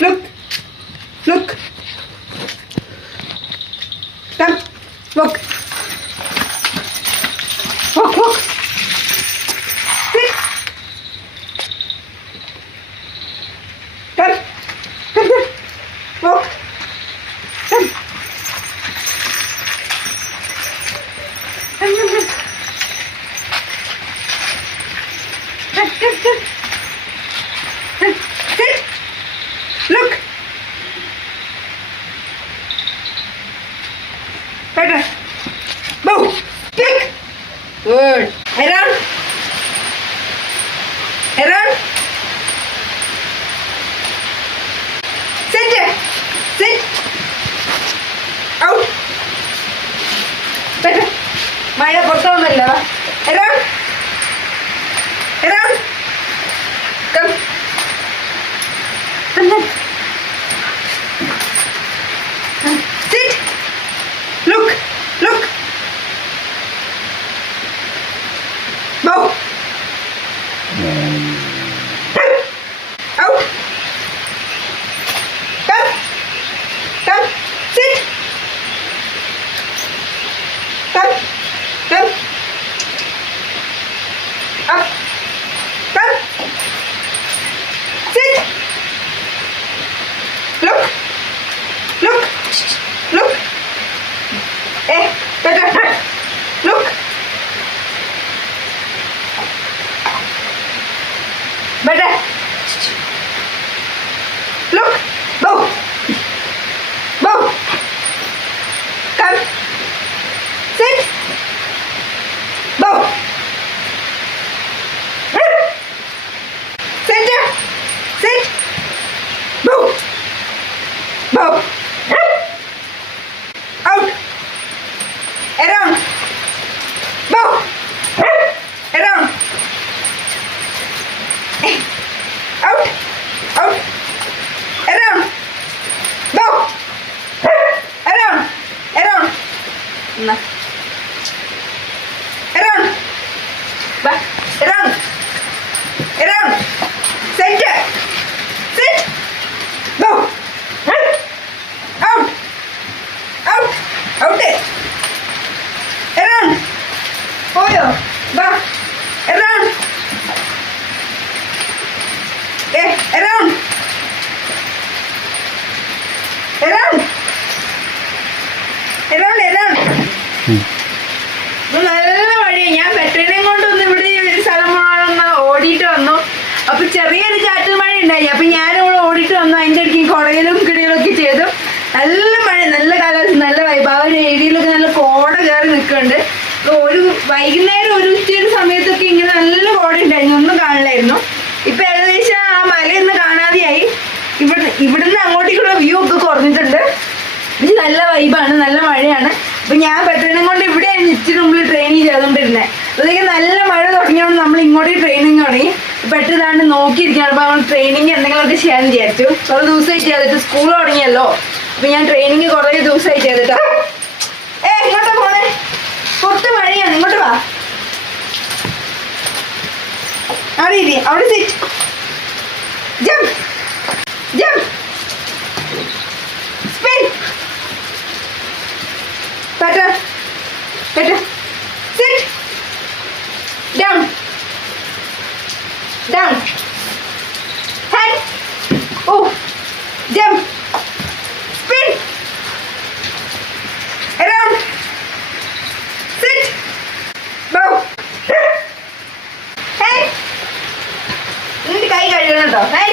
Look. Look. Come. Walk. Walk, walk. Sit. Come. Come, come. Walk. Come. Come, come, come. Come, come, come. Come. Sit. Look. Better. Move. Kick. Good. Head on. Head on. Sit. Sit. Out. Better. മഴ പുറത്തൊന്നുമില്ല. Head on. Head on. Come. Come on. Sit. Look. Look. Move. Out. Come. Come. Sit. Come. Come. Up. Come. Sit. Look. Look. Look. Better. Look. Better. Look. Bow. Bow. Come. Sit. Bow. Center. Sit. Bow. Bow. Out. Around. Bow. Around. Out. Out. Around. Bow. Around. Around. No. Around. Back. Around. Around. Center. Sit. Bow. Out. Out. Out. Around. Oyo. Back. Around. Around. Around. Around. Around. നല്ല വഴിയാണ്. ഞാൻ പെട്ടെന്നും കൊണ്ടൊന്ന് ഇവിടെ സ്ഥലം ഓടിയിട്ട് വന്നു. അപ്പൊ ചെറിയൊരു ചാറ്റൽ മഴ ഉണ്ടായി. അപ്പൊ ഞാനിവിടെ ഓടിയിട്ട് വന്നു. അതിൻ്റെ ഇടയ്ക്ക് കുടയിലും കിടികളൊക്കെ ചെയ്തു. നല്ല മഴ, നല്ല കാലാവസ്ഥ, നല്ല വൈബ്. ആ ഒരു ഏരിയയിലൊക്കെ നല്ല കോട കയറി നിൽക്കുന്നുണ്ട്. ഒരു വൈകുന്നേരം ഒരു ഉച്ചയുടെ സമയത്തൊക്കെ ഇങ്ങനെ നല്ല കോട ഉണ്ടായിരുന്നു, ഒന്നും കാണില്ലായിരുന്നു. ഇപ്പൊ ഏകദേശം ആ മലയൊന്ന് കാണാതെയായി. ഇവിടുന്ന് അങ്ങോട്ടേക്കുള്ള വ്യൂ ഒക്കെ കുറഞ്ഞിട്ടുണ്ട്. ഇത് നല്ല വൈബാണ്, നല്ല മഴയാണ്. അപ്പൊ ഞാൻ പെട്ടെന്നും കൊണ്ട് ഇവിടെയാണ് ഇച്ചിരി മുമ്പിൽ ട്രെയിനിങ് ചെയ്തോണ്ടിരുന്നത്. അതൊക്കെ നല്ല മഴ തുടങ്ങിയോണ്ട് നമ്മൾ ഇങ്ങോട്ട് ട്രെയിനിങ് തുടങ്ങി. പെട്ടെന്നാണ്ട് നോക്കിയിരിക്കുകയാണ്. അപ്പൊ നമ്മൾ ട്രെയിനിങ് എന്തെങ്കിലുമൊക്കെ ചെയ്യാന്ന് വിചാരിച്ചു. കുറേ ദിവസമായിട്ട് ചെയ്തിട്ട് സ്കൂൾ തുടങ്ങിയല്ലോ. അപ്പൊ ഞാൻ ട്രെയിനിങ് കുറേ ദിവസമായിട്ട് ചെയ്തിട്ടാ. ഇങ്ങോട്ടാ പോണേ? പുറത്ത് മഴയാണ്, ഇങ്ങോട്ട് വാ. അവിടെ ഇരി, അവിടെ sit. Jump jump spin. Better. Better. Sit. Down. Down. Head. Oh. Jump. Spin. Around. Sit. Bow. Head. Ini kai kali na to. Head.